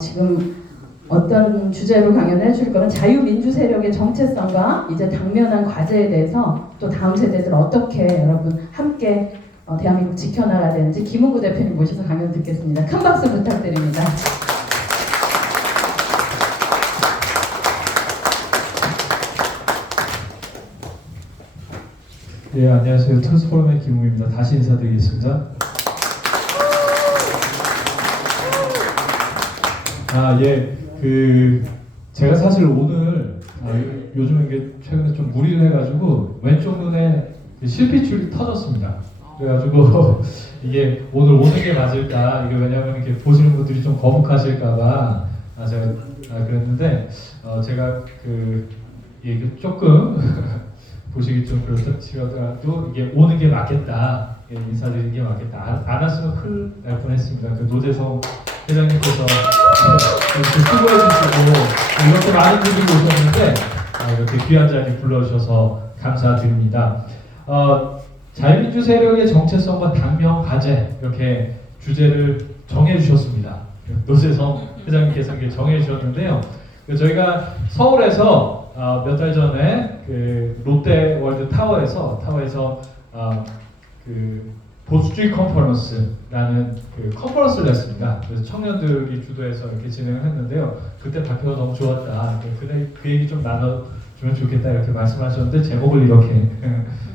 지금 어떤 주제로 강연을 해줄 거는 자유민주 세력의 정체성과 이제 당면한 과제에 대해서 또 다음 세대들 어떻게 여러분 함께 대한민국 지켜나가야 되는지 김은구 대표님 모셔서 강연 듣겠습니다. 큰 박수 부탁드립니다. 예, 안녕하세요. 트랜스포럼의 김웅입니다. 다시 인사드리겠습니다. 제가 사실 오늘 요즘 이게 최근에 좀 무리를 해가지고 왼쪽 눈에 실핏줄이 터졌습니다. 그래가지고 이게 오늘 오는 게 맞을까? 이게 왜냐하면 이렇게 보시는 분들이 좀 거북하실까봐 제가 그랬는데 제가 이게 조금 보시기 좀 그렇더라도 이게 오는 게 맞겠다, 인사드리는 게 맞겠다. 안 왔으면 큰일 날 뻔했습니다. 노재성 회장님께서 이렇게 수고해주시고 이렇게 많은 분들이 오셨는데 이렇게 귀한 자리 불러주셔서 감사드립니다. 자유민주 세력의 정체성과 당면 과제 이렇게 주제를 정해주셨습니다. 노재성 회장님께서 이렇게 정해주셨는데요. 저희가 서울에서 몇 달 전에 롯데월드 타워에서 보수주의 컨퍼런스라는 컨퍼런스를 했습니다. 그래서 청년들이 주도해서 이렇게 진행을 했는데요. 그때 발표가 너무 좋았다. 그 얘기 좀 나눠주면 좋겠다 이렇게 말씀하셨는데 제목을 이렇게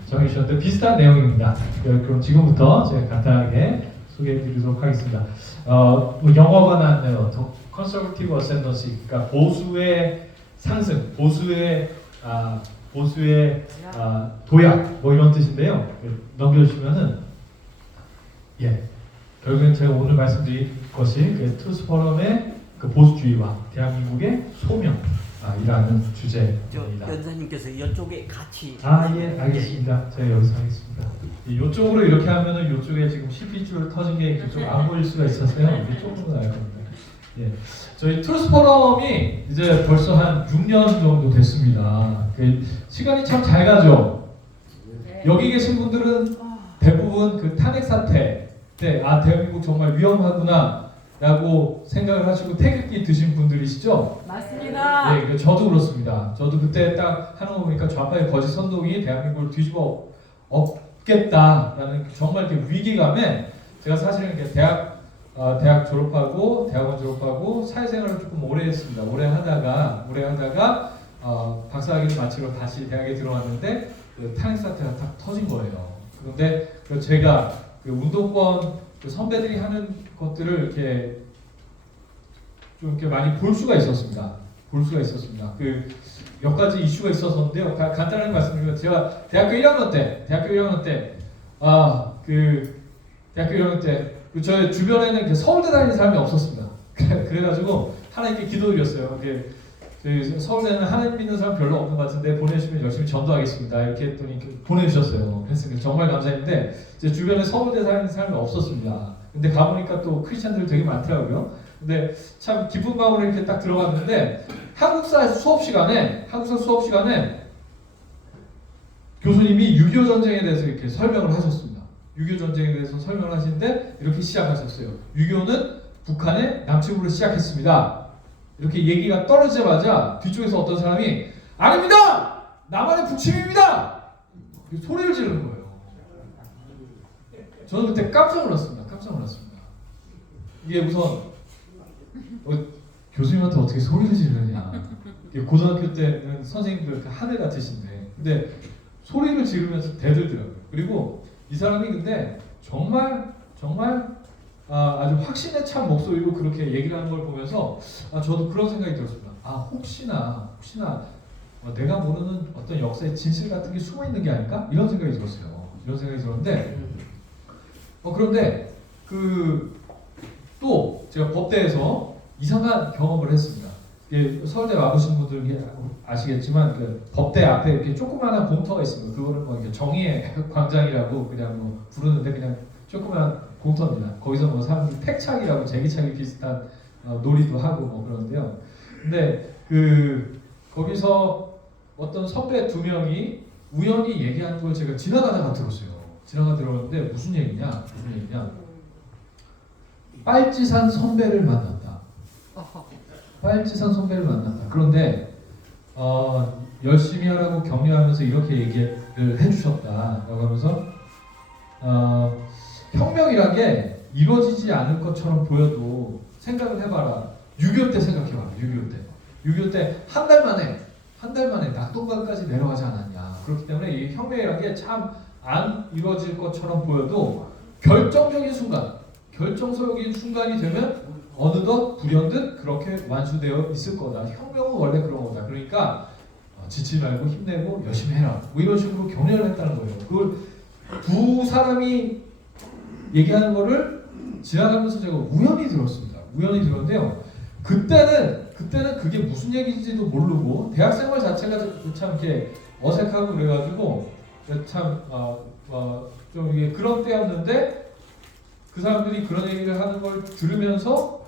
정해주셨는데 비슷한 내용입니다. 그럼 지금부터 제가 간단하게 소개해드리도록 하겠습니다. 영어가 나왔네요. Conservative Ascendancy, 그러니까 보수의 상승, 보수의 도약 뭐 이런 뜻인데요. 넘겨주시면은 결국엔 제가 오늘 말씀드릴 것이 트루스포럼의 보수주의와 대한민국의 소명이라는 주제입니다. 연사님께서 이쪽에 같이 알겠습니다. 제가 여기서 하겠습니다. 이쪽으로 이렇게 하면은 이쪽에 지금 실핏줄 터진 게 좀 안 보일 수가 있어서요. 이쪽으로 나갈 겁니다. 저희 트루스포럼이 이제 벌써 한 6년 정도 됐습니다. 시간이 참 잘 가죠. 여기 계신 분들은 대부분 탄핵 사태 때 대한민국 정말 위험하구나 라고 생각을 하시고 태극기 드신 분들이시죠? 맞습니다. 네, 저도 그렇습니다. 저도 그때 딱 하는 거 보니까 좌파의 거짓 선동이 대한민국을 뒤집어 엎겠다라는 정말 위기감에 제가 사실은 대학 졸업하고 대학원 졸업하고 사회생활을 조금 오래 했습니다. 오래 하다가 박사학위를 마치고 다시 대학에 들어왔는데 탄핵 사태가 딱 터진 거예요. 그런데 제가 운동권 선배들이 하는 것들을 이렇게 좀 이렇게 많이 볼 수가 있었습니다. 몇 가지 이슈가 있었는데요. 간단하게 말씀드리면 제가 대학교 1학년 때 저희 주변에는 서울대 다니는 사람이 없었습니다. 그래가지고 하나님께 기도드렸어요. 서울대는 하나님 믿는 사람 별로 없는 것 같은데 보내주시면 열심히 전도하겠습니다. 이렇게 했더니 보내주셨어요. 그래서 정말 감사했는데 제 주변에 서울대 다니는 사람이 없었습니다. 근데 가보니까 또 크리스찬들 되게 많더라고요. 근데 참 기쁜 마음으로 이렇게 딱 들어갔는데 한국사 수업 시간에 교수님이 6.25 전쟁에 대해서 이렇게 설명을 하셨습니다. 6.25 전쟁에 대해서 설명을 하시는데 이렇게 시작하셨어요. 6.25는 북한의 남침으로 시작했습니다. 이렇게 얘기가 떨어지자마자 뒤쪽에서 어떤 사람이 아닙니다! 남한의 북침입니다! 소리를 지르는 거예요. 저는 그때 깜짝 놀랐습니다. 이게 우선 교수님한테 어떻게 소리를 지르느냐. 고등학교 때는 선생님들 하늘 같으신데 근데 소리를 지르면서 대들더라고요. 그리고 이 사람이 근데 정말 아주 확신에 찬 목소리로 그렇게 얘기를 하는 걸 보면서 저도 그런 생각이 들었습니다. 혹시나 내가 모르는 어떤 역사의 진실 같은 게 숨어 있는 게 아닐까? 이런 생각이 들었는데 그런데 또 제가 법대에서 이상한 경험을 했습니다. 서울대 와보신 분들 아시겠지만 법대 앞에 이렇게 조그마한 공터가 있습니다. 그거는 정의의 광장이라고 그냥 부르는데 그냥 조그마한 공터입니다. 거기서 사람들이 팩차기라고 제기차기 비슷한 놀이도 하고 그러는데요. 근데 거기서 어떤 선배 2명이 우연히 얘기하는 걸 제가 지나가다가 들었는데 무슨 얘기냐? 빨치산 선배를 만났다. 빨치산 선배를 만났다. 그런데 열심히 하라고 격려하면서 이렇게 얘기를 해주셨다라고 하면서 혁명이란 게 이루어지지 않을 것처럼 보여도 생각을 해봐라. 6.25 때 생각해봐라. 6.25 때. 6.25 때 한 달 만에 낙동강까지 내려가지 않았냐. 그렇기 때문에 이 혁명이란 게 참 안 이루어질 것처럼 보여도 결정적인 순간, 결정적인 순간이 되면 어느덧 불현듯 그렇게 완수되어 있을 거다. 혁명은 원래 그런 거다. 그러니까 지치지 말고 힘내고 열심히 해라. 뭐 이런 식으로 격려를 했다는 거예요. 그걸 두 사람이 얘기하는 거를 지나가면서 제가 우연히 들었습니다. 우연히 들었는데요. 그때는 그게 무슨 얘기인지도 모르고 대학 생활 자체가 참 이렇게 어색하고 그래가지고 좀 이게 그런 때였는데 그 사람들이 그런 얘기를 하는 걸 들으면서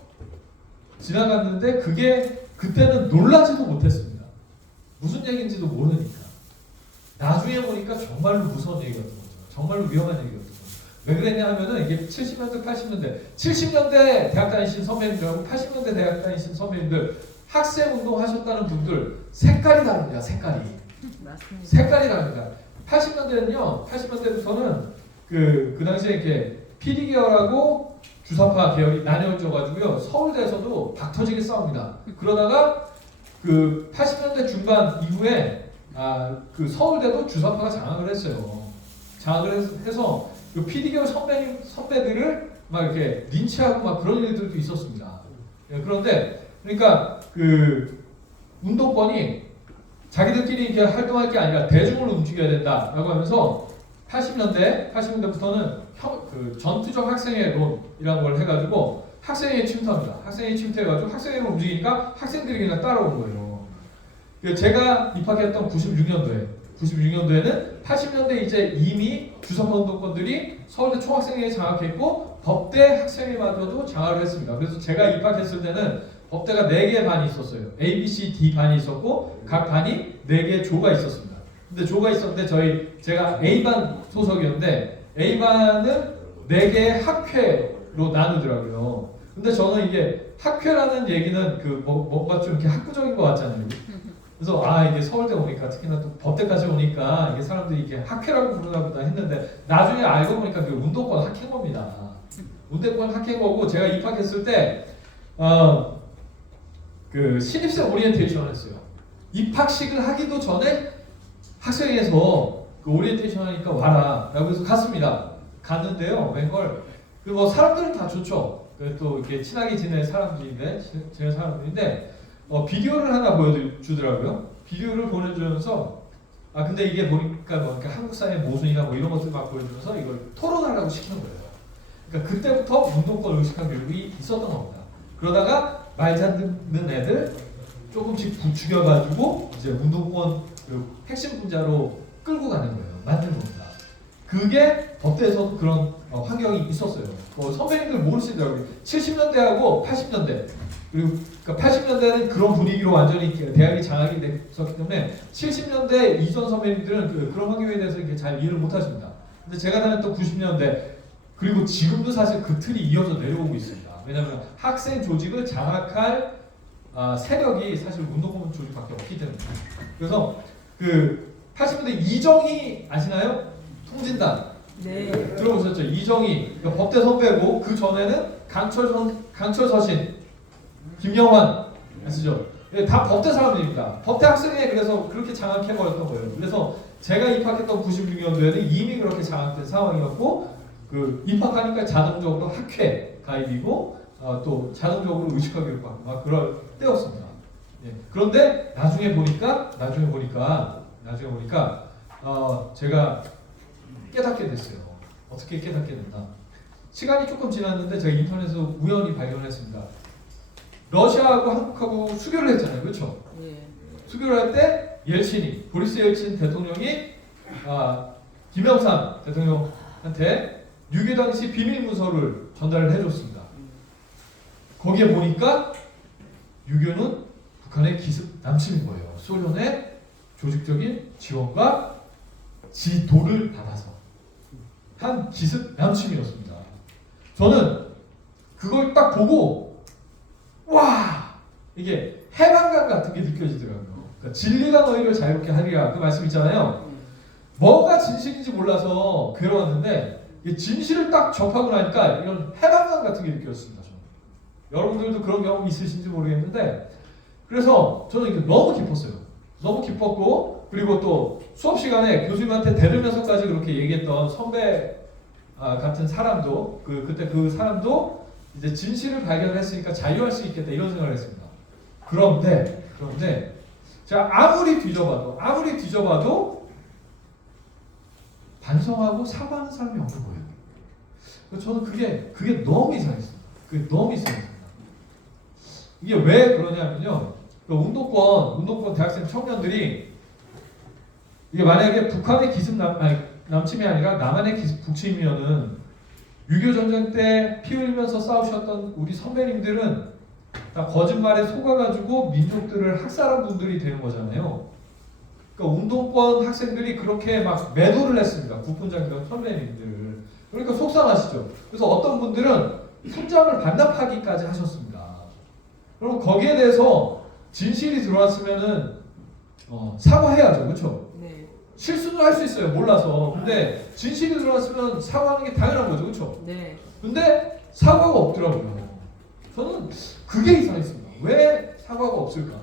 지나갔는데 그게 그때는 놀라지도 못했습니다. 무슨 얘기인지도 모르니까. 나중에 보니까 정말로 무서운 얘기였던 거죠. 정말로 위험한 얘기였던 거죠. 왜 그랬냐 하면은 이게 70년대, 80년대, 70년대 대학 다니신 선배님들하고 80년대 대학 다니신 선배님들 학생 운동 하셨다는 분들 색깔이 다릅니다. 색깔이 다릅니다. 80년대부터는 그 당시에 이렇게 PD 계열하고 주사파 계열이 나뉘어져가지고요. 서울대에서도 박터지게 싸웁니다. 그러다가 그 80년대 중반 이후에 그 서울대도 주사파가 장악을 했어요. 장악을 해서 그 PD 계열 선배들을 막 이렇게 린치하고 막 그런 일들도 있었습니다. 그런데 그러니까 그 운동권이 자기들끼리 이렇게 활동할 게 아니라 대중을 움직여야 된다라고 하면서 80년대부터는 그 전투적 학생회론이라는 걸 해가지고 학생회에 침투합니다. 학생회에 침투해가지고 학생회를 움직이니까 학생들이 그냥 따라온 거예요. 제가 입학했던 96년도에는 80년대 이제 이미 주사파 운동권들이 서울대 총학생회에 장악했고 법대 학생회마저도 장악을 했습니다. 그래서 제가 입학했을 때는 법대가 4개의 반이 있었어요. A, B, C, D 반이 있었고 각 반이 4개의 조가 있었습니다. 근데 조가 있었는데 제가 A반 소속이었는데 A반은 4개의 학회로 나누더라고요. 근데 저는 이게 학회라는 얘기는 뭔가 좀 이렇게 학구적인 것 같잖아요. 그래서 이게 서울대 오니까 특히나 또 법대까지 오니까 이게 사람들이 이게 학회라고 부르나 보다 했는데 나중에 알고 보니까 그 운동권 학회인 겁니다. 운동권 학회인 거고 제가 입학했을 때 그 신입생 오리엔테이션을 했어요. 입학식을 하기도 전에 학생회에서 그 오리엔테이션 하니까 와라 라고 해서 갔습니다. 갔는데요. 웬걸 뭐 사람들은 다 좋죠. 또 이렇게 친하게 지낼 사람들인데 비디오를 하나 보여주더라고요. 비디오를 보내주면서 근데 이게 보니까 그러니까 한국사의 모순이나 뭐 이런 것들 막 보여주면서 이걸 토론하라고 시키는 거예요. 그러니까 그때부터 운동권 의식한 교육이 있었던 겁니다. 그러다가 말 잘 듣는 애들 조금씩 부추겨가지고 이제 운동권 핵심 분자로 끌고 가는 거예요. 만드는 겁니다. 그게 법대에서도 그런 환경이 있었어요. 선배님들 모르시더라고요. 70년대하고 80년대 그리고 그러니까 80년대는 그런 분위기로 완전히 대학이 장악이 됐었기 때문에 70년대 이전 선배님들은 그런 환경에 대해서 이렇게 잘 이해를 못하십니다. 근데 제가 다녔던 90년대 그리고 지금도 사실 그 틀이 이어져 내려오고 있습니다. 왜냐하면 학생 조직을 장악할 세력이 사실 운동권 조직밖에 없기 때문에. 그래서 그 80년대 이정희 아시나요? 통진단. 네. 들어보셨죠? 이정희 그러니까 법대 선배고 그 전에는 강철서신, 김영환 아시죠? 다 법대 사람들입니다. 법대 학생회 그래서 그렇게 장악해버렸던 거예요. 그래서 제가 입학했던 96년도에는 이미 그렇게 장악된 상황이었고 입학하니까 자동적으로 학회 가입이고 또 자동적으로 의식하기로 받고 막 그럴 때였습니다. 그런데 나중에 보니까 제가 깨닫게 됐어요. 어떻게 깨닫게 됐나? 시간이 조금 지났는데 제가 인터넷에서 우연히 발견했습니다. 러시아하고 한국하고 수교를 했잖아요, 그렇죠? 수교를 할 때 보리스 옐친 대통령이 김영삼 대통령한테 6.25 당시 비밀 문서를 전달을 해줬습니다. 거기에 보니까 6.25는 북한의 기습 남침인 거예요. 소련의 조직적인 지원과 지도를 받아서 한 기습 남침이었습니다. 저는 그걸 딱 보고 와 이게 해방감 같은 게 느껴지더라고요. 그러니까 진리가 너희를 자유롭게 하리라 그 말씀 있잖아요. 뭐가 진실인지 몰라서 괴로웠는데 이 진실을 딱 접하고 나니까 이런 해방감 같은 게 느껴졌습니다. 저는. 여러분들도 그런 경험 있으신지 모르겠는데 그래서 저는 이게 너무 기뻤어요. 너무 기뻤고 그리고 또 수업 시간에 교수님한테 대들면서까지 그렇게 얘기했던 선배 같은 사람도 그때 그 사람도 이제 진실을 발견했으니까 자유할 수 있겠다 이런 생각을 했습니다. 그런데 제가 아무리 뒤져봐도 반성하고 사과하는 사람이 없는 거예요. 그래서 저는 그게 너무 이상했습니다. 그게 너무 이상했습니다. 이게 왜 그러냐면요. 그 운동권 대학생 청년들이 이게 만약에 북한의 기습 남침이 아니라 남한의 기습 북침이면은 6.25 전쟁 때 피 흘리면서 싸우셨던 우리 선배님들은 다 거짓말에 속아가지고 민족들을 학살한 분들이 되는 거잖아요. 그러니까 운동권 학생들이 그렇게 막 매도를 했습니다. 국군장교 선배님들. 그러니까 속상하시죠. 그래서 어떤 분들은 훈장을 반납하기까지 하셨습니다. 그럼 거기에 대해서 진실이 들어왔으면은 사과해야죠, 그렇죠? 네. 실수는 할 수 있어요, 몰라서. 근데 진실이 들어왔으면 사과하는 게 당연한 거죠, 그렇죠? 네. 근데 사과가 없더라고요. 저는 그게 이상했습니다. 왜 사과가 없을까?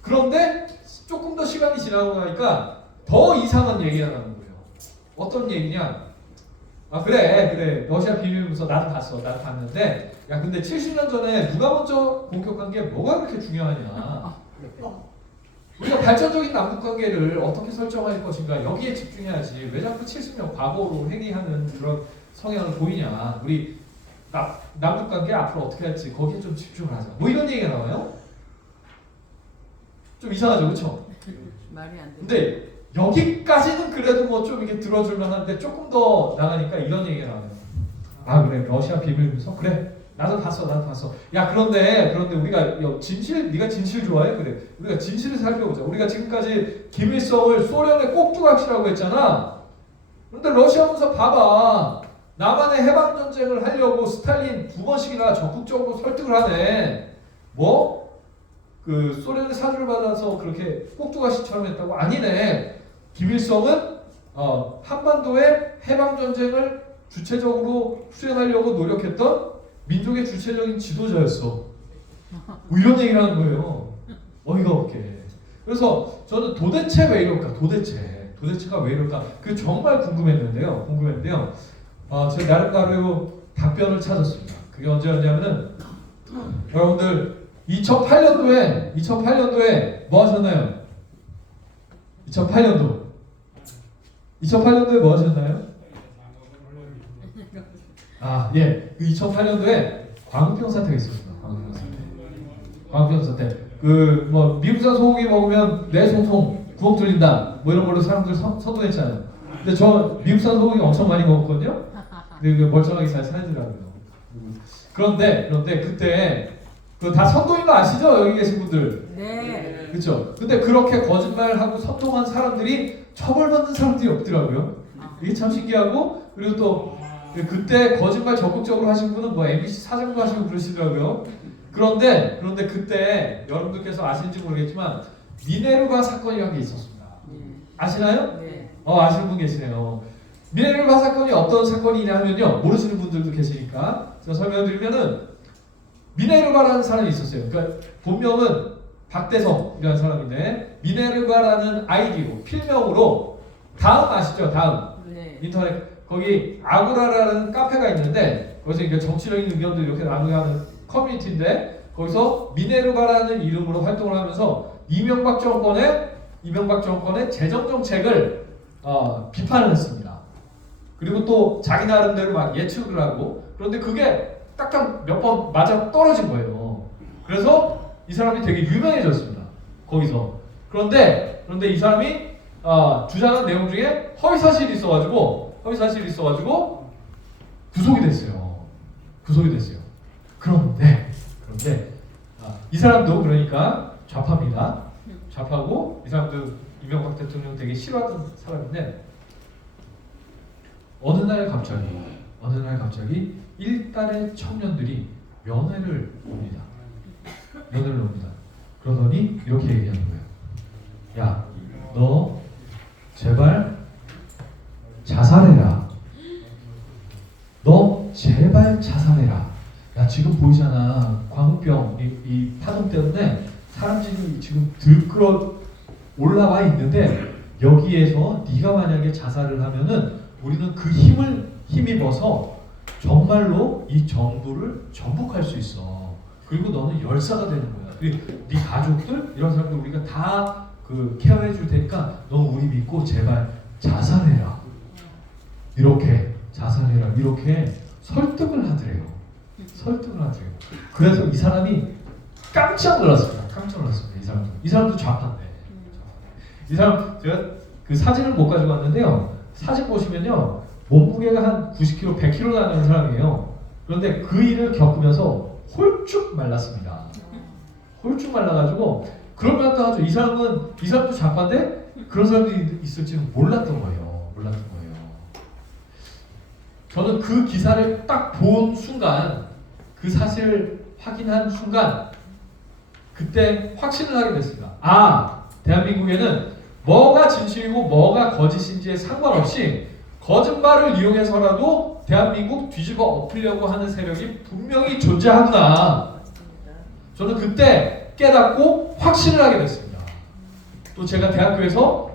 그런데 조금 더 시간이 지나고 나니까 더 이상한 얘기가 나는 거예요. 어떤 얘기냐? 그래 러시아 비밀문서 나도 봤는데 야 근데 70년 전에 누가 먼저 공격한 게 뭐가 그렇게 중요하냐? 우리가 발전적인 남북관계를 어떻게 설정할 것인가 여기에 집중해야지 왜 자꾸 70년 과거로 행위하는 그런 성향을 보이냐? 우리 남북관계 앞으로 어떻게 할지 거기에 좀 집중을 하자. 뭐 이런 얘기가 나와요? 좀 이상하죠, 그렇죠? 말이 안 돼. 근데 여기까지는 그래도 뭐 좀 이렇게 들어줄 만한데 조금 더 나가니까 이런 얘기가 나와요. 그래 러시아 비밀문서 그래 나도 봤어. 야 그런데 우리가 네가 진실 좋아해? 그래 우리가 진실을 살펴보자. 우리가 지금까지 김일성을 소련의 꼭두각시라고 했잖아. 그런데 러시아 문서 봐봐. 남한의 해방 전쟁을 하려고 스탈린 2번씩이나 적극적으로 설득을 하네. 그 소련의 사주를 받아서 그렇게 꼭두각시처럼 했다고? 아니네. 김일성은 한반도의 해방 전쟁을 주체적으로 수행하려고 노력했던 민족의 주체적인 지도자였어. 뭐 이런 얘기를 하는 거예요. 어이가 없게. 그래서 저는 도대체 왜 이럴까? 도대체가 왜 이럴까? 그게 정말 궁금했는데요. 제가 나름대로 답변을 찾았습니다. 그게 언제였냐면은 여러분들 2008년도에 뭐 하셨나요? 2008년도에 뭐 하셨나요? 그 2008년도에 광우병 사태가 있었습니다. 광우병 사태. 미국산 소고기 먹으면 뇌 소통, 구멍 뚫린다. 뭐 이런 걸로 사람들 선동했잖아요. 근데 저 미국산 소고기 엄청 많이 먹었거든요. 근데 멀쩡하게 잘 살더라고요. 그런데 그때 다 선동인 거 아시죠? 여기 계신 분들. 네. 그렇죠. 근데 그렇게 거짓말하고 선동한 사람들이 처벌받는 사람들이 없더라고요. 이게 참 신기하고 그리고 또 그때 거짓말 적극적으로 하신 분은 MBC 사장도 하시고 그러시더라고요. 그런데 그때 여러분들께서 아시는지 모르겠지만 미네르바 사건이라는 게 있었습니다. 아시나요? 네. 아시는 분 계시네요. 미네르바 사건이 어떤 사건이냐면요. 모르시는 분들도 계시니까 제가 설명드리면은 미네르바라는 사람이 있었어요. 그러니까 본명은 박대성이라는 사람인데 미네르바라는 아이디로 필명으로 다음 아시죠? 다음 네. 인터넷 거기 아고라라는 카페가 있는데 거기서 이제 정치적인 의견들 이렇게 나누는 커뮤니티인데 거기서 미네르바라는 이름으로 활동을 하면서 이명박 정권의 재정 정책을 비판을 했습니다. 그리고 또 자기 나름대로 막 예측을 하고 그런데 그게 딱딱 몇 번 맞아 떨어진 거예요. 그래서 이 사람이 되게 유명해졌습니다. 거기서. 그런데 이 사람이 주장한 내용 중에 허위사실이 있어가지고 구속이 됐어요. 그런데 이 사람도 그러니까 좌파입니다. 좌파고 이 사람도 이명박 대통령 되게 싫어하는 사람인데 어느 날 갑자기 일달의 청년들이 면회를 옵니다. 연애를 놉니다. 그러더니 이렇게 얘기하는 거예요. 야, 너 제발 자살해라. 너 제발 자살해라. 야, 지금 보이잖아. 광우병, 이 파동 때문에 사람들이 지금 들끓어 올라와 있는데 여기에서 네가 만약에 자살을 하면은 우리는 그 힘을 힘입어서 정말로 이 정부를 정복할 수 있어. 그리고 너는 열사가 되는 거야. 그리고 네 가족들 이런 사람들 우리가 다 그 케어해 줄 테니까 너 우리 믿고 제발 자살해라. 이렇게 자살해라. 이렇게 설득을 하더래요. 설득을 하더래요. 그래서 이 사람이 깜짝 놀랐습니다. 깜짝 놀랐습니다. 이 사람도 좌파인데. 이 사람 제가 그 사진을 못 가지고 왔는데요. 사진 보시면요. 몸무게가 한 90kg, 100kg 나가는 사람이에요. 그런데 그 일을 겪으면서 홀쭉 말랐습니다. 홀쭉 말라가지고 그러면서 하죠. 이 사람도 좌파인데 그런 사람들이 있을지는 몰랐던 거예요. 몰랐던 거예요. 저는 그 기사를 딱 본 순간, 그 사실을 확인한 순간, 그때 확신을 하게 됐습니다. 아, 대한민국에는 뭐가 진실이고 뭐가 거짓인지에 상관없이 거짓말을 이용해서라도 대한민국 뒤집어 엎으려고 하는 세력이 분명히 존재하구나. 저는 그때 깨닫고 확신을 하게 됐습니다. 또 제가 대학교에서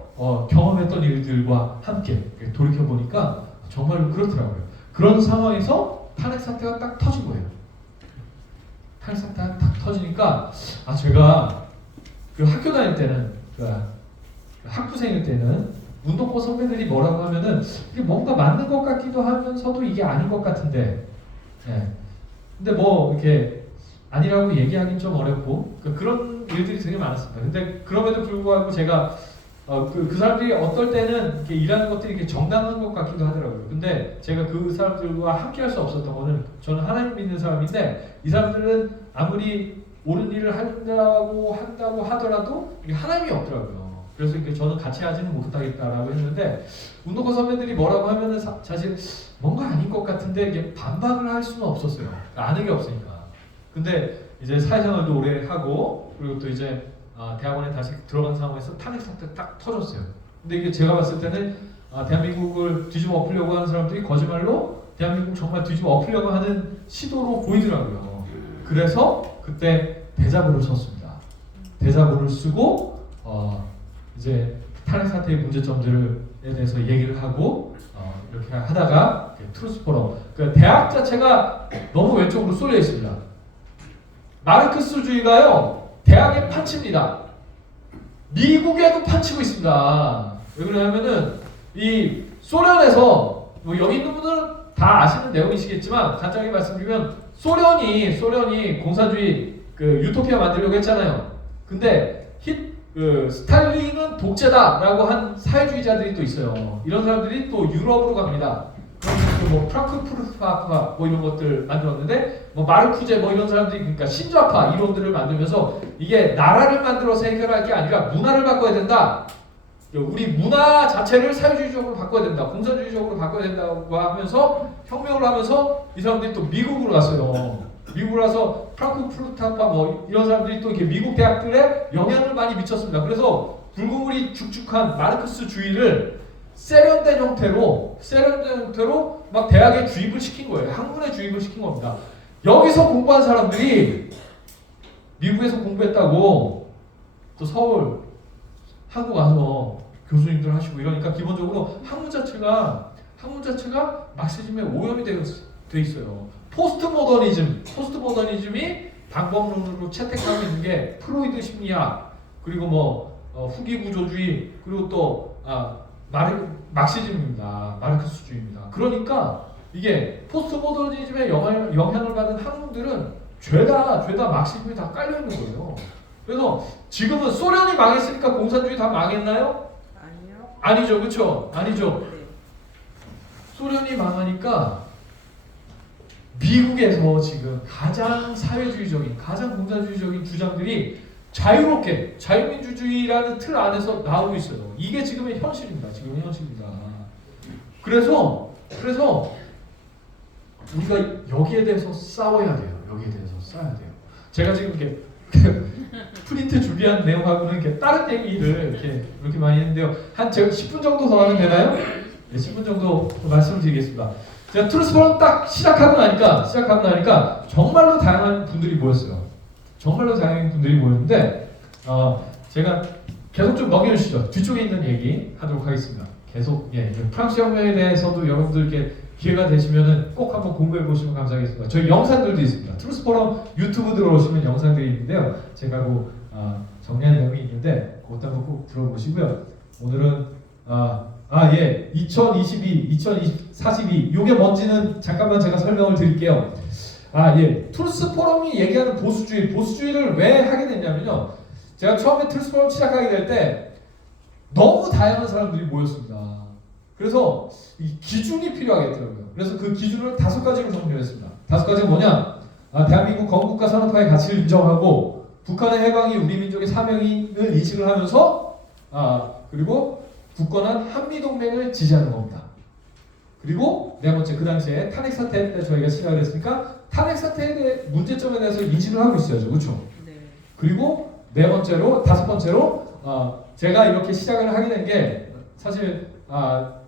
경험했던 일들과 함께 돌이켜보니까 정말로 그렇더라고요. 그런 상황에서 탄핵 사태가 딱 터진 거예요. 탄핵 사태가 딱 터지니까 제가 그 학교 다닐 때는 학부생일 때는 운동부 선배들이 뭐라고 하면은 이게 뭔가 맞는 것 같기도 하면서도 이게 아닌 것 같은데, 근데 뭐 이렇게 아니라고 얘기하기는 좀 어렵고 그런 일들이 되게 많았습니다. 근데 그럼에도 불구하고 제가 그 사람들이 어떨 때는 이렇게 일하는 것들이 이렇게 정당한 것 같기도 하더라고요. 근데 제가 그 사람들과 함께할 수 없었던 거는 저는 하나님 믿는 사람인데 이 사람들은 아무리 옳은 일을 한다고 하더라도 이게 하나님이 없더라고요. 그래서 이렇게 저는 같이 하지는 못하겠다라고 했는데 운동권 선배들이 뭐라고 하면은 사실 뭔가 아닌 것 같은데 이게 반박을 할 수는 없었어요. 아는 게 없으니까. 근데 이제 사회생활도 오래 하고 그리고 또 이제 대학원에 다시 들어간 상황에서 탄핵 사태 딱 터졌어요. 근데 이게 제가 봤을 때는 대한민국을 뒤집어 엎으려고 하는 사람들이 거짓말로 대한민국 정말 뒤집어 엎으려고 하는 시도로 보이더라고요. 그래서 그때 대자보를 썼습니다. 대자보를 쓰고 이제 탄핵 사태의 문제점들에 대해서 얘기를 하고 이렇게 하다가 트루스 포럼, 그 대학 자체가 너무 왼쪽으로 쏠려 있습니다. 마르크스주의가요 대학의 판치입니다. 미국에도 판치고 있습니다. 왜 그러냐면은 이 소련에서 뭐 여기 있는 분들은 다 아시는 내용이시겠지만 간단하게 말씀드리면 소련이 공산주의 그 유토피아 만들려고 했잖아요. 근데 스탈린은 독재다라고 한 사회주의자들이 또 있어요. 이런 사람들이 또 유럽으로 갑니다. 뭐 프랑크푸르트파 뭐 이런 것들 만들었는데 뭐 마르쿠제 뭐 이런 사람들이 그러니까 신좌파 이론들을 만들면서 이게 나라를 만들어서 해결할 게 아니라 문화를 바꿔야 된다. 우리 문화 자체를 사회주의적으로 바꿔야 된다. 공산주의적으로 바꿔야 된다고 하면서 혁명을 하면서 이 사람들이 또 미국으로 갔어요. 미국으로 가서 프랑크푸르트파 뭐 이런 사람들이 또 이렇게 미국 대학들에 영향을 많이 미쳤습니다. 그래서 불구물이 축축한 마르크스주의를 세련된 형태로 막 대학에 주입을 시킨 거예요. 학문에 주입을 시킨 겁니다. 여기서 공부한 사람들이 미국에서 공부했다고 또 서울, 한국 와서 교수님들 하시고 이러니까 기본적으로 학문 자체가 마르크시즘에 오염이 돼 있어요. 포스트모더니즘이 방법론으로 채택하고 있는 게 프로이드 심리학, 그리고 뭐 후기 구조주의, 그리고 또 마르크시즘입니다. 마르크스주의입니다. 그러니까 이게 포스트모더니즘에 영향을 받은 학문들은 죄다 마르크시즘이 다 깔려 있는 거예요. 그래서 지금은 소련이 망했으니까 공산주의 다 망했나요? 아니요. 아니죠, 그렇죠? 아니죠. 소련이 망하니까 미국에서 지금 가장 사회주의적인, 가장 공산주의적인 주장들이 자유롭게 자유민주주의라는 틀 안에서 나오고 있어요. 이게 지금의 현실입니다. 지금의 현실입니다. 그래서 우리가 여기에 대해서 싸워야 돼요. 여기에 대해서 싸워야 돼요. 제가 지금 이렇게 프린트 준비한 내용하고는 이렇게 다른 얘기를 이렇게 많이 했는데요. 한 제가 10분 정도 더 하면 되나요? 네, 10분 정도 말씀을 드리겠습니다. 제가 트루스 포럼 딱 시작하고 나니까 정말로 다양한 분들이 모였어요. 정말로 다양한 분들이 모였는데 제가 계속 좀 넘겨주시죠. 뒤쪽에 있는 얘기 하도록 하겠습니다. 계속 프랑스 혁명에 대해서도 여러분들께 기회가 되시면은 꼭 한번 공부해 보시면 감사하겠습니다. 저희 영상들도 있습니다. 트루스 포럼 유튜브 들어오시면 영상들이 있는데요. 제가 정리한 내용이 있는데 그것도 한번 꼭 들어보시고요. 오늘은 2042 요게 뭔지는 잠깐만 제가 설명을 드릴게요. 트루스 포럼이 얘기하는 보수주의를 왜 하게 됐냐면요. 제가 처음에 트루스 포럼 시작하게 될 때 너무 다양한 사람들이 모였습니다. 그래서 이 기준이 필요하겠더라고요. 그래서 그 기준을 5가지로 정리했습니다. 5가지가 뭐냐? 대한민국 건국과 산업화의 가치를 인정하고 북한의 해방이 우리 민족의 사명임을 인식을 하면서 그리고 굳건한 한미동맹을 지지하는 겁니다. 그리고 네 번째, 그 당시에 탄핵 사태 때 저희가 시작을 했으니까 탄핵 사태에 대해 문제점에 대해서 인식을 하고 있어야죠. 그렇죠? 네. 그리고 다섯 번째로 제가 이렇게 시작을 하게 된 게 사실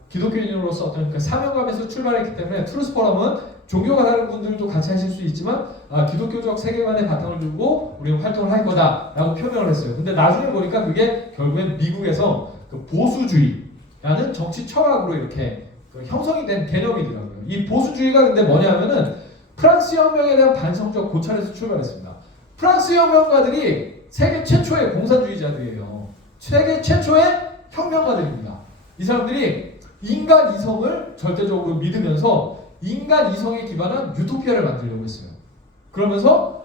기독교인으로서 어떤 그 사명감에서 출발했기 때문에 트루스 포럼은 종교가 다른 분들도 같이 하실 수 있지만 기독교적 세계관에 바탕을 두고 우리는 활동을 할 거다라고 표명을 했어요. 근데 나중에 보니까 그게 결국엔 미국에서 그 보수주의라는 정치 철학으로 이렇게 형성이 된 개념이더라고요. 이 보수주의가 근데 뭐냐면은 프랑스 혁명에 대한 반성적 고찰에서 출발했습니다. 프랑스 혁명가들이 세계 최초의 공산주의자들이에요. 세계 최초의 혁명가들입니다. 이 사람들이 인간 이성을 절대적으로 믿으면서 인간 이성에 기반한 유토피아를 만들려고 했어요. 그러면서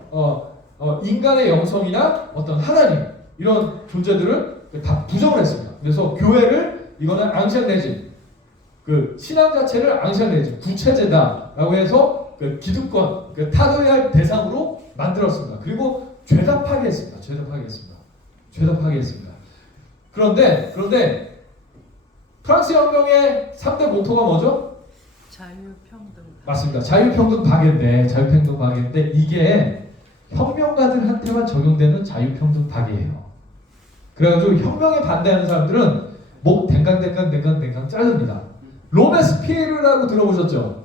인간의 영성이나 어떤 하나님 이런 존재들을 다 부정을 했습니다. 그래서 교회를 이거는 앙샹레지 그 신앙 자체를 앙샹레지 구체제다라고 해서 그 기득권 타도해야 할 대상으로 만들었습니다. 그리고 죄다 파괴했습니다. 그런데 프랑스 혁명의 3대 모토가 뭐죠? 자유평등. 맞습니다. 자유평등 파괴인데 이게 혁명가들한테만 적용되는 자유평등 파괴예요. 그래가지고 혁명에 반대하는 사람들은 목 댕강댕강 자릅니다. 로베스피에르라고 들어보셨죠?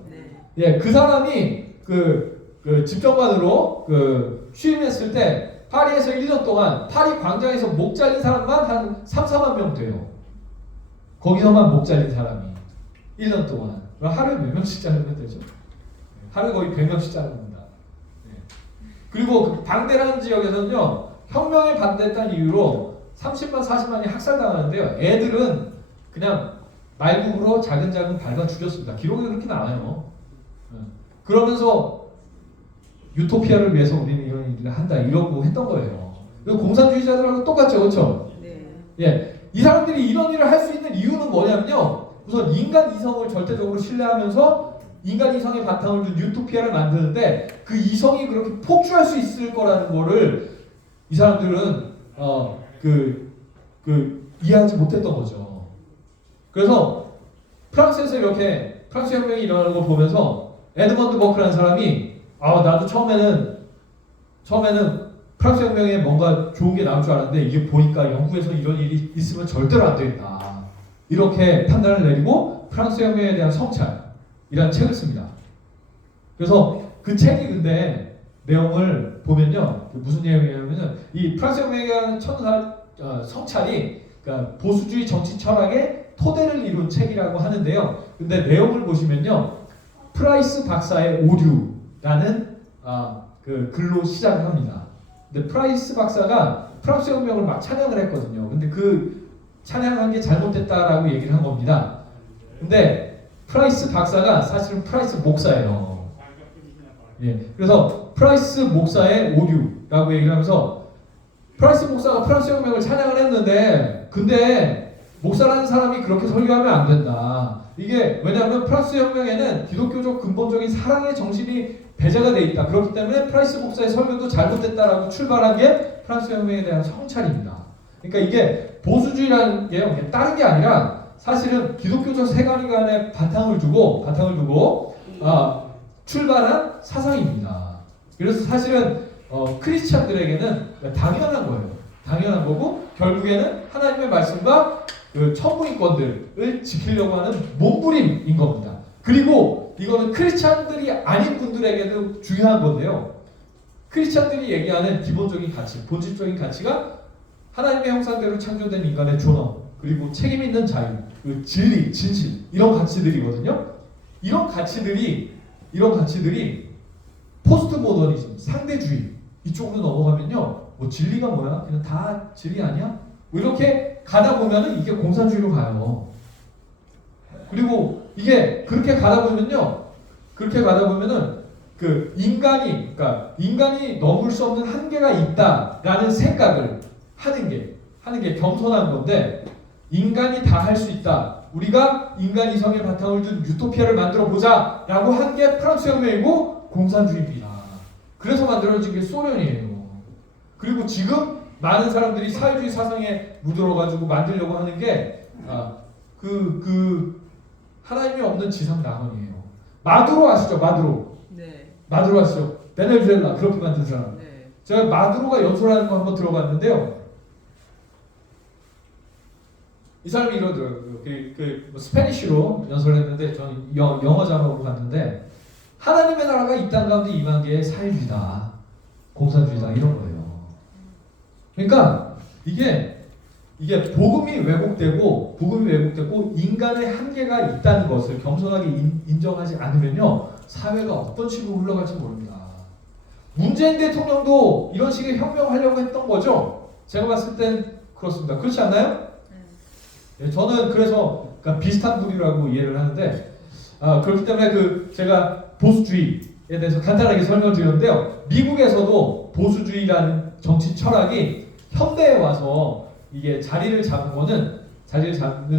네. 그 사람이 그 집정관으로 취임했을 때 파리에서 1년 동안 파리 광장에서 목 잘린 사람만 한 3-4만 명 돼요. 거기서만 목 잘린 사람이 1년 동안. 하루에 몇 명씩 자르면 되죠? 하루에 거의 100명씩 자릅니다. 그리고 그 방대라는 지역에서는요, 혁명에 반대했다는 이유로 30만, 40만이 학살당하는데요. 애들은 그냥 말국으로 작은 밟아 죽였습니다. 기록이 그렇게 나와요. 그러면서 유토피아를 위해서 우리는 이런 일을 한다 이러고 했던 거예요. 공산주의자들하고 똑같죠, 그렇죠? 네. 이 사람들이 이런 일을 할 수 있는 이유는 뭐냐면요. 우선 인간 이성을 절대적으로 신뢰하면서 인간 이성의 바탕을 둔 유토피아를 만드는데 그 이성이 그렇게 폭주할 수 있을 거라는 거를 이 사람들은 이해하지 못했던 거죠. 그래서 프랑스에서 이렇게 프랑스 혁명이 일어나는 걸 보면서 에드먼드 버크라는 사람이 나도 처음에는 프랑스 혁명에 뭔가 좋은 게 나올 줄 알았는데 이게 보니까 영국에서 이런 일이 있으면 절대로 안 되겠다. 이렇게 판단을 내리고 프랑스 혁명에 대한 성찰이라는 책을 씁니다. 그래서 그 책이 근데 내용을 보면요. 무슨 내용이냐면은 이 프랑스 혁명에 대한 성찰이 그러니까 보수주의 정치 철학의 토대를 이룬 책이라고 하는데요. 근데 내용을 보시면요. 프라이스 박사의 오류라는 그 글로 시작을 합니다. 근데 프라이스 박사가 프랑스 혁명을 막 찬양을 했거든요. 근데 그 찬양한 게 잘못됐다라고 얘기를 한 겁니다. 근데 프라이스 박사가 사실은 프라이스 목사예요. 그래서 프라이스 목사의 오류라고 얘기를 하면서 프라이스 목사가 프랑스 혁명을 찬양을 했는데 근데 목사라는 사람이 그렇게 설교하면 안 된다. 이게 왜냐하면 프랑스 혁명에는 기독교적 근본적인 사랑의 정신이 배제가 돼 있다. 그렇기 때문에 프라이스 목사의 설교도 잘못됐다라고 출발한 게 프랑스 혁명에 대한 성찰입니다. 그러니까 이게 보수주의라는 게 다른 게 아니라 사실은 기독교적 세계관에 바탕을 두고 출발한 사상입니다. 그래서 사실은 크리스찬들에게는 당연한 거예요. 당연한 거고 결국에는 하나님의 말씀과 그 천부인권들을 지키려고 하는 몸부림인 겁니다. 그리고 이거는 크리스찬들이 아닌 분들에게도 중요한 건데요. 크리스찬들이 얘기하는 기본적인 가치, 본질적인 가치가 하나님의 형상대로 창조된 인간의 존엄, 그리고 책임 있는 자유, 그 진리, 진실 이런 가치들이거든요. 이런 가치들이 포스트 모더니즘, 상대주의 이쪽으로 넘어가면요, 뭐 진리가 뭐야? 그냥 다 진리 아니야? 뭐 이렇게 가다 보면은 이게 공산주의로 가요. 그리고 이게 그렇게 가다 보면은 그 그러니까 인간이 넘을 수 없는 한계가 있다라는 생각을 하는 게 겸손한 건데, 인간이 다 할 수 있다. 우리가 인간 이성의 바탕을 둔 유토피아를 만들어 보자라고 한 게 프랑스 혁명이고 공산주의입니다. 그래서 만들어진 게 소련이에요. 그리고 지금 많은 사람들이 사회주의 사상에 묻어가지고 만들려고 하는 게 하나님이 없는 지상 낙원이에요. 마두로 아시죠? 네. 마두로 아시죠? 베네수엘라 그렇게 만든 사람. 네. 제가 마두로가 연설하는 거 한번 들어봤는데요. 이 사람이 이러더라고요. 뭐 스페니쉬로 연설했는데 저는 영어 자막으로 봤는데, 하나님의 나라가 이 땅 가운데 임한 게 사회주의다, 공산주의다 이런 거예요. 그러니까 이게 복음이 왜곡되고 인간의 한계가 있다는 것을 겸손하게 인정하지 않으면요, 사회가 어떤 식으로 흘러갈지 모릅니다. 문재인 대통령도 이런 식의 혁명하려고 했던 거죠. 제가 봤을 땐 그렇습니다. 그렇지 않나요? 네, 저는 그래서 그러니까 비슷한 분이라고 이해를 하는데, 그렇기 때문에 제가 보수주의에 대해서 간단하게 설명드렸는데요. 미국에서도 보수주의라는 정치 철학이 현대에 와서 이게 자리를 잡는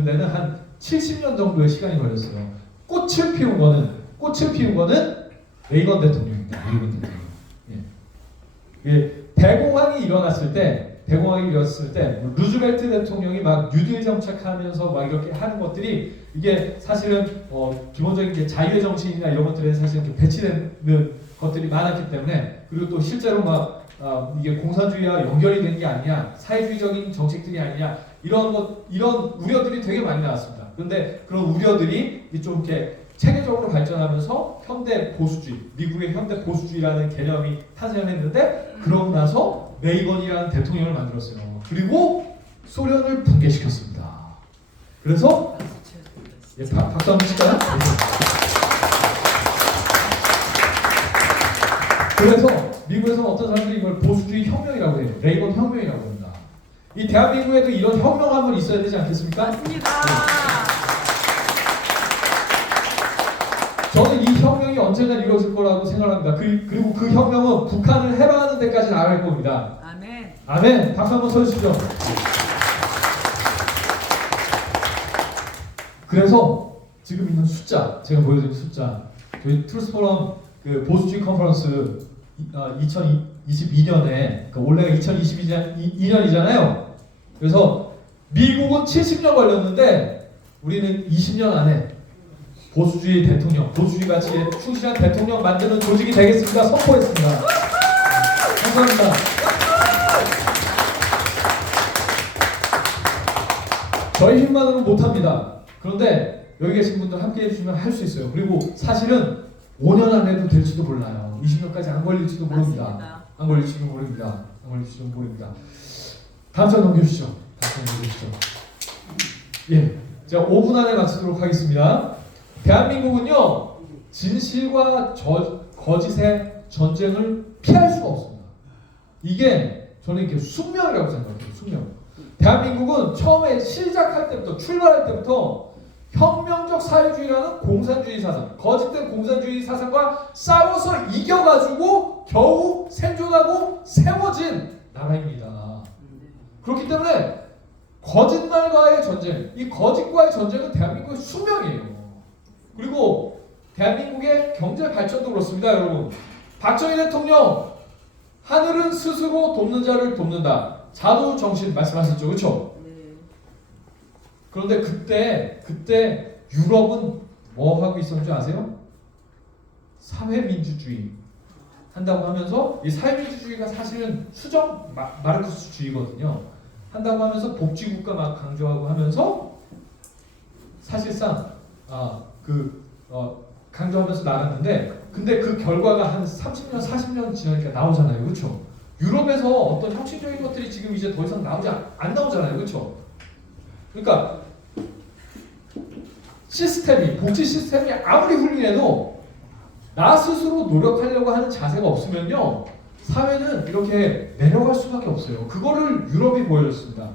데는 한 70년 정도의 시간이 걸렸어요. 꽃을 피운 거는 레이건 대통령입니다. 레이건 대통령. 예. 대공황이 일어났을 때 루즈벨트 대통령이 막 뉴딜 정책하면서 막 이렇게 하는 것들이, 이게 사실은 기본적인 이제 자유의 정신이나 이런 것들에 사실 이렇게 배치되는 것들이 많았기 때문에, 그리고 또 실제로 막 이게 공산주의와 연결이 된 게 아니냐, 사회주의적인 정책들이 아니냐, 이런 우려들이 되게 많이 나왔습니다. 그런데 그런 우려들이 좀 이렇게 체계적으로 발전하면서 미국의 현대 보수주의라는 개념이 탄생했는데, 그러고 나서 레이건이라는 대통령을 만들었어요. 그리고 소련을 붕괴시켰습니다. 그래서 박수 한번 칠까요? 그래서 미국에서는 어떤 사람들이 이걸 보수주의 혁명이라고 해요. 레이건 혁명이라고 합니다. 이 대한민국에도 이런 혁명 한번 있어야 되지 않겠습니까? 맞습니다. 저는 이 혁명이 언젠가 이루어질 거라고 생각합니다. 그리고 그 혁명은 북한을 해방하는 데까지 나갈 겁니다. 아멘. 아멘. 박수 한번 쳐주시죠. 그래서 지금 있는 숫자, 제가 보여드린 숫자, 저희 트루스포럼 보수주의 컨퍼런스 2022년에, 올해가 2022년이잖아요. 그래서 미국은 70년 걸렸는데 우리는 20년 안에 보수주의 대통령, 보수주의 가치에 충실한 대통령 만드는 조직이 되겠습니다. 선포했습니다. 감사합니다. 저희 힘만으로는 못합니다. 그런데 여기 계신 분들 함께 해주시면 할 수 있어요. 그리고 사실은 5년 안에도 될지도 몰라요. 20년까지 안 걸릴지도 모릅니다. 맞습니다. 안 걸릴지도 모릅니다. 다음 장 넘겨주시죠. 예, 제가 5분 안에 마치도록 하겠습니다. 대한민국은요, 진실과 거짓의 전쟁을 피할 수가 없습니다. 이게 저는 이게 숙명이라고 생각해요. 숙명. 대한민국은 처음에 출발할 때부터 혁명적 사회주의라는 공산주의 사상, 거짓된 공산주의 사상과 싸워서 이겨가지고 겨우 생존하고 세워진 나라입니다. 그렇기 때문에 거짓말과의 전쟁, 이 거짓과의 전쟁은 대한민국의 숙명이에요. 그리고 대한민국의 경제 발전도 그렇습니다, 여러분. 박정희 대통령, 하늘은 스스로 돕는 자를 돕는다. 자도 정신 말씀하셨죠, 그렇죠? 그런데 그때 유럽은 뭐 하고 있었는지 아세요? 사회민주주의, 한다고 하면서 이 사회민주주의가 사실은 수정 마르크스주의거든요. 한다고 하면서 복지국가 막 강조하고 하면서 사실상 강조하면서 나갔는데 근데 그 결과가 한 30년, 40년 지나니까 나오잖아요. 그렇죠? 유럽에서 어떤 혁신적인 것들이 지금 이제 더 이상 안 나오잖아요. 그렇죠? 그러니까 복지 시스템이 아무리 훌륭해도 나 스스로 노력하려고 하는 자세가 없으면요. 사회는 이렇게 내려갈 수밖에 없어요. 그거를 유럽이 보여줬습니다.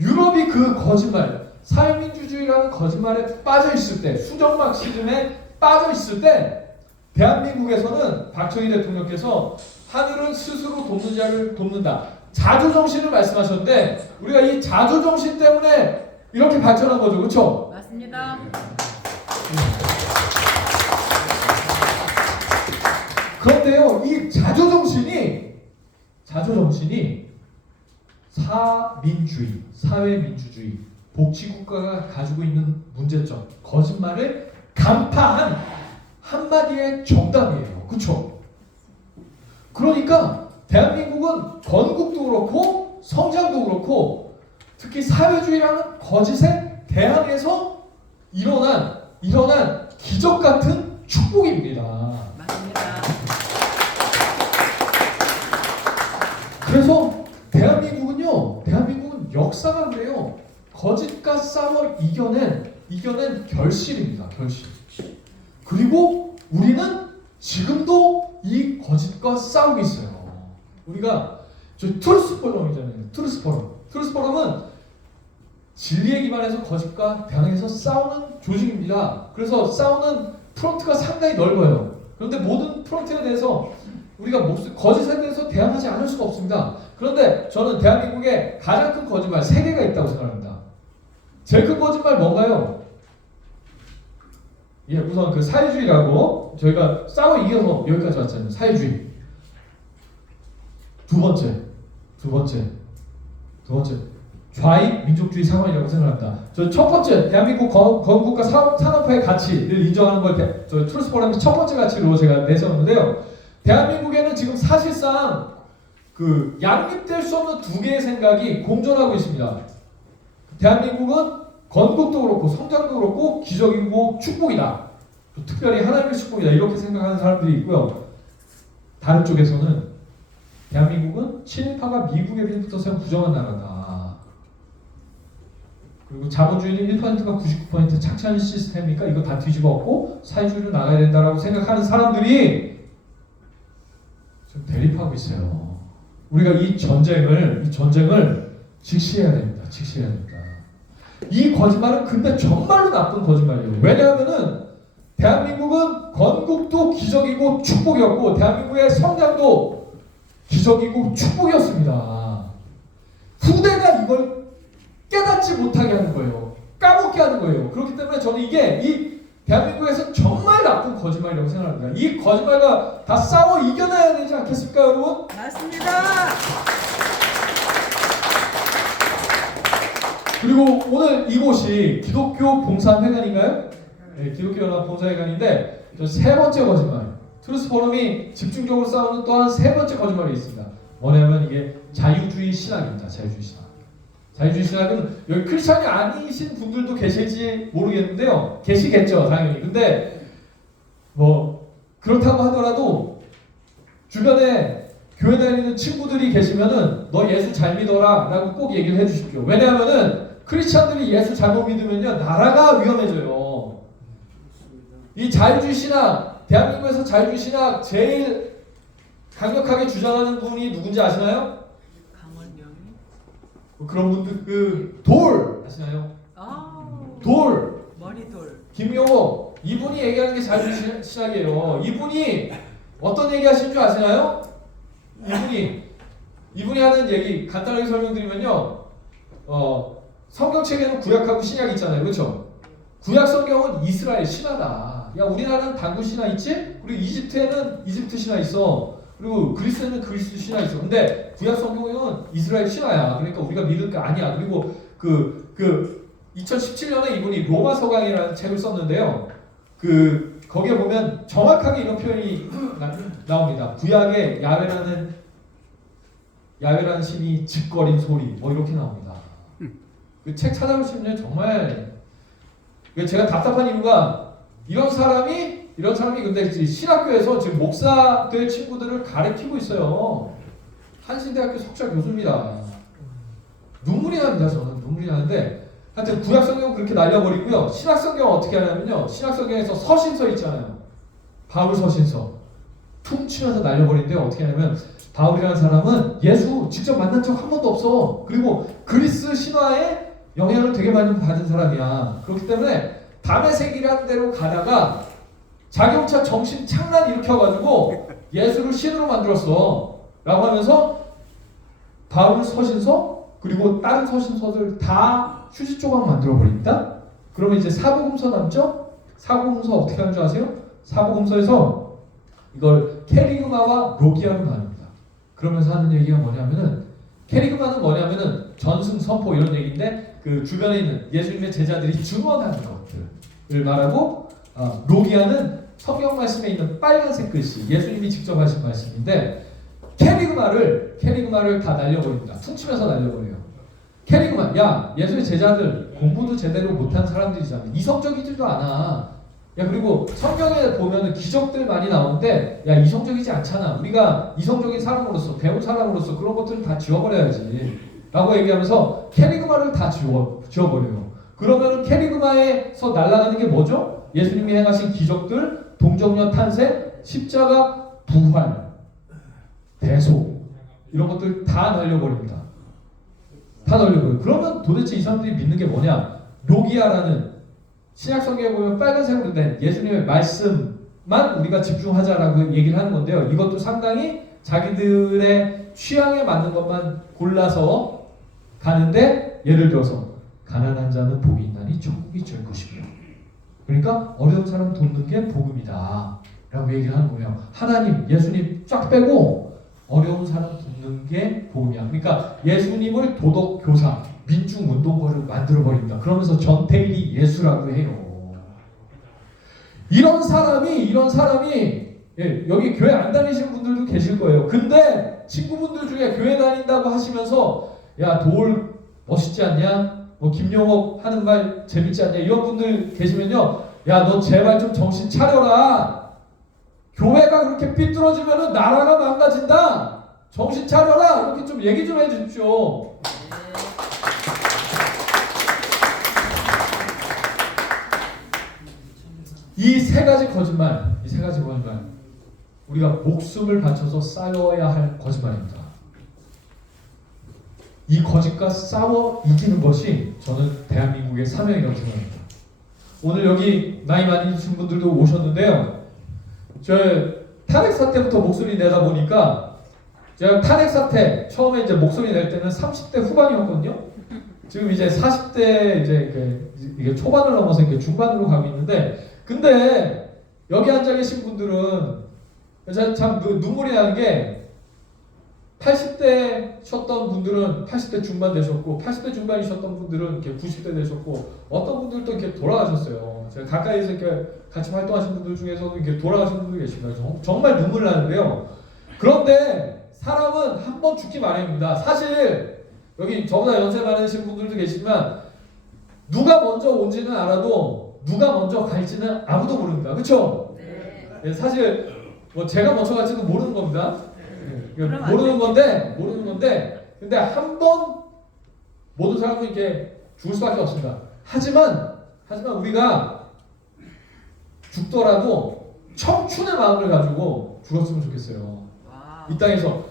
유럽이 그 거짓말, 사회민주주의라는 거짓말에 빠져 있을 때, 수정 마크시즘에 빠져 있을 때, 대한민국에서는 박정희 대통령께서 하늘은 스스로 돕는 자를 돕는다. 자주정신을 말씀하셨는데 우리가 이 자주정신 때문에 이렇게 발전한 거죠. 그렇죠? 맞습니다. 그런데요, 이 자주정신이 사회민주주의, 복지국가가 가지고 있는 문제점, 거짓말을 간파한 한마디의 정답이에요. 그렇죠? 그러니까 대한민국은 건국도 그렇고 성장도 그렇고 특히 사회주의라는 거짓에 대항해서 일어난 기적 같은 축복입니다. 맞습니다. 그래서 대한민국은 역사가 그래요. 거짓과 싸워 이겨낸 결실입니다. 결실. 그리고 우리는 지금도 이 거짓과 싸우고 있어요. 우리가 트루스 포럼이잖아요. 트루스 포럼은 진리에 기반해서 거짓과 대항해서 싸우는 조직입니다. 그래서 싸우는 프론트가 상당히 넓어요. 그런데 모든 프론트에 대해서 우리가 거짓에 대해서 대항하지 않을 수가 없습니다. 그런데 저는 대한민국에 가장 큰 거짓말 3개가 있다고 생각합니다. 제일 큰 거짓말 뭔가요? 예, 우선 그 사회주의라고 저희가 싸워 이겨서 여기까지 왔잖아요. 사회주의. 두 번째 좌익 민족주의 상황이라고 생각합니다. 저 첫 번째 대한민국 건국과 산업화의 가치를 인정하는 걸 저 트루스 포럼의 첫 번째 가치로 제가 내세웠는데요. 대한민국에는 지금 사실상 그 양립될 수 없는 두 개의 생각이 공존하고 있습니다. 대한민국은 건국도 그렇고 성장도 그렇고 기적이고 축복이다. 또 특별히 하나님의 축복이다. 이렇게 생각하는 사람들이 있고요. 다른 쪽에서는 대한민국은 친일파가 미국에 비해서 부정한 나라다. 그리고 자본주의는 1%가 99% 착취하는 시스템이니까 이거 다 뒤집어 엎고 사회주의로 나가야 된다라고 생각하는 사람들이 좀 대립하고 있어요. 우리가 이 전쟁을 직시해야 됩니다. 이 거짓말은 근데 정말로 나쁜 거짓말이에요. 왜냐하면은 대한민국은 건국도 기적이고 축복이었고 대한민국의 성장도 기적이고 축복이었습니다. 후대가 이걸 깨닫지 못하게 하는 거예요. 까먹게 하는 거예요. 그렇기 때문에 저는 이게 이 대한민국에서 정말 나쁜 거짓말이라고 생각합니다. 이 거짓말과 다 싸워 이겨내야 되지 않겠습니까, 여러분? 맞습니다. 그리고 오늘 이곳이 기독교 봉사회관인가요? 네, 기독교 연합 봉사회관인데 세 번째 거짓말, 트루스 포럼이 집중적으로 싸우는 또한 세 번째 거짓말이 있습니다. 뭐냐면 이게 자유주의 신학입니다. 자유주의 신학은 여기 크리스찬이 아니신 분들도 계실지 모르겠는데요. 계시겠죠, 당연히. 근데 뭐 그렇다고 하더라도 주변에 교회 다니는 친구들이 계시면은 너 예수 잘 믿어라 라고 꼭 얘기를 해주십시오. 왜냐하면은 크리스찬들이 예수 잘못 믿으면요 나라가 위험해져요. 이 자유주의 신학, 대한민국에서 자유주의 신학 제일 강력하게 주장하는 분이 누군지 아시나요? 강원명이. 그런 분들 돌 아시나요? 돌 머리돌. 김용호 이분이 얘기하는 게 자유주의 신학이에요. 이분이 어떤 얘기 하시는 줄 아시나요? 이분이 하는 얘기 간단하게 설명드리면요. 성경책에는 구약하고 신약이 있잖아요. 그렇죠? 구약 성경은 이스라엘 신화다. 야, 우리나라는 단군 신화 있지? 그리고 이집트에는 이집트 신화 있어. 그리고 그리스에는 그리스 신화 있어. 근데 구약 성경은 이스라엘 신화야. 그러니까 우리가 믿을 거 아니야. 그리고 2017년에 이분이 로마 서강이라는 책을 썼는데요. 거기에 보면 정확하게 이런 표현이 나옵니다. 구약에 야훼라는 신이 짓거린 소리 뭐 이렇게 나옵니다. 그 책 찾아보시면 정말 제가 답답한 이유가 이런 사람이 근데 신학교에서 지금 목사 될 친구들을 가르치고 있어요. 한신대학교 석좌 교수입니다. 눈물이 납니다. 저는 눈물이 나는데 하여튼 구약성경은 그렇게 날려버리고요. 신약성경은 어떻게 하냐면요. 신약성경에서 서신서 있잖아요. 바울 서신서 퉁치면서 날려버리는데 어떻게 하냐면 바울이라는 사람은 예수 직접 만난 적 한 번도 없어. 그리고 그리스 신화에 영향을 되게 많이 받은 사람이야. 그렇기 때문에 다메섹이라는 데로 가다가 자기 혼자 정신 창난 일으켜가지고 예수를 신으로 만들었어 라고 하면서 바울 서신서 그리고 다른 서신서들 다 휴지 조각 만들어버립니다. 그러면 이제 사복음서 남죠? 사복음서 어떻게 하는 줄 아세요? 사복음서에서 이걸 캐리그마와 로기아로 나눕니다. 그러면서 하는 얘기가 뭐냐면은 캐리그마는 뭐냐면은 전승 선포 이런 얘기인데 그 주변에 있는 예수님의 제자들이 증언하는 것들을 말하고 로기아는 성경 말씀에 있는 빨간색 글씨 예수님이 직접 하신 말씀인데 캐리그마를 다 날려버립니다. 퉁치면서 날려버려요. 캐리그마, 야 예수의 제자들 공부도 제대로 못한 사람들이잖아. 이성적이지도 않아. 야 그리고 성경에 보면은 기적들 많이 나오는데 야 이성적이지 않잖아. 우리가 이성적인 사람으로서 배운 사람으로서 그런 것들은 다 지워버려야지 라고 얘기하면서 캐리그마를 다 지워버려요. 그러면은 캐리그마에서 날아가는 게 뭐죠? 예수님이 행하신 기적들, 동정녀 탄생, 십자가, 부활, 대속 이런 것들 다 날려버립니다. 다 날려버려요. 그러면 도대체 이 사람들이 믿는 게 뭐냐? 로기아라는 신약성경에 보면 빨간색으로 된 예수님의 말씀만 우리가 집중하자라고 얘기를 하는 건데요. 이것도 상당히 자기들의 취향에 맞는 것만 골라서 가는데 예를 들어서 가난한 자는 복이 있나니 천국이 될 것이고요. 그러니까 어려운 사람 돕는 게 복음이다 라고 얘기를 하는 거예요. 하나님, 예수님 쫙 빼고 어려운 사람 돕는 게 복음이야. 그러니까 예수님을 도덕교사, 민중운동가를 만들어버립니다. 그러면서 전태일이 예수라고 해요. 이런 사람이 여기 교회 안 다니시는 분들도 계실 거예요. 근데 친구분들 중에 교회 다닌다고 하시면서 야 도올 멋있지 않냐? 뭐 김용옥 하는 말 재밌지 않냐? 이런 분들 계시면요. 야 너 제발 좀 정신 차려라. 교회가 그렇게 삐뚤어지면은 나라가 망가진다. 정신 차려라. 이렇게 좀 얘기 좀 해주십시오. 이 세 가지 거짓말, 우리가 목숨을 바쳐서 싸워야 할 거짓말입니다. 이 거짓과 싸워 이기는 것이 저는 대한민국의 사명이라고 생각합니다. 오늘 여기 나이 많이 드신 분들도 오셨는데요. 저 탄핵 사태부터 목소리 내다 보니까 제가 탄핵 사태 처음에 이제 목소리 낼 때는 30대 후반이었거든요. 지금 이제 40대 이게 초반을 넘어서 이게 중반으로 가고 있는데, 근데 여기 앉아 계신 분들은 제가 참 눈물이 나는 게 80대셨던 분들은 80대 중반 되셨고 80대 중반이셨던 분들은 이렇게 90대 되셨고 어떤 분들도 이렇게 돌아가셨어요. 제가 가까이서 이렇게 같이 활동하신 분들 중에서도 이렇게 돌아가신 분들 계십니다. 정말 눈물 나는데요. 그런데 사람은 한 번 죽기 마련입니다. 사실 여기 저보다 연세 많으신 분들도 계시지만 누가 먼저 온지는 알아도 누가 먼저 갈지는 아무도 모릅니다. 그렇죠? 네. 사실 뭐 제가 먼저 갈지도 모르는 겁니다. 모르는 건데 근데 한 번 모든 사람은 이렇게 죽을 수밖에 없습니다. 하지만 우리가 죽더라도 청춘의 마음을 가지고 죽었으면 좋겠어요. 이 땅에서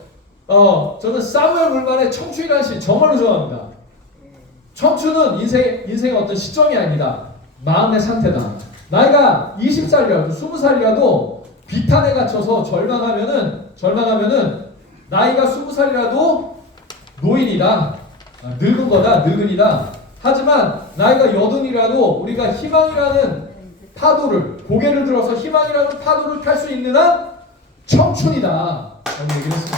저는 사무엘 물만의 청춘이라는 시 정말로 좋아합니다. 청춘은 인생의 어떤 시점이 아니다. 마음의 상태다. 나이가 20살이라도 20살이라도 비탄에 갇혀서 절망하면은 나이가 20살이라도 노인이다. 늙은 거다. 늙은이다. 하지만 나이가 80이라도 우리가 희망이라는 파도를 고개를 들어서 희망이라는 파도를 탈 수 있는 한 청춘이다 라고 얘기를 했습니다.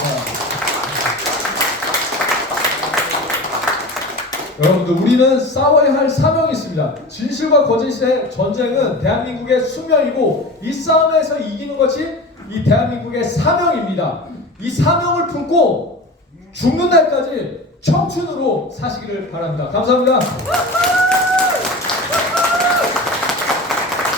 여러분들 우리는 싸워야 할 사명이 있습니다. 진실과 거짓의 전쟁은 대한민국의 숙명이고 이 싸움에서 이기는 것이 이 대한민국의 사명입니다. 이 사명을 품고 죽는 날까지 청춘으로 사시기를 바랍니다. 감사합니다.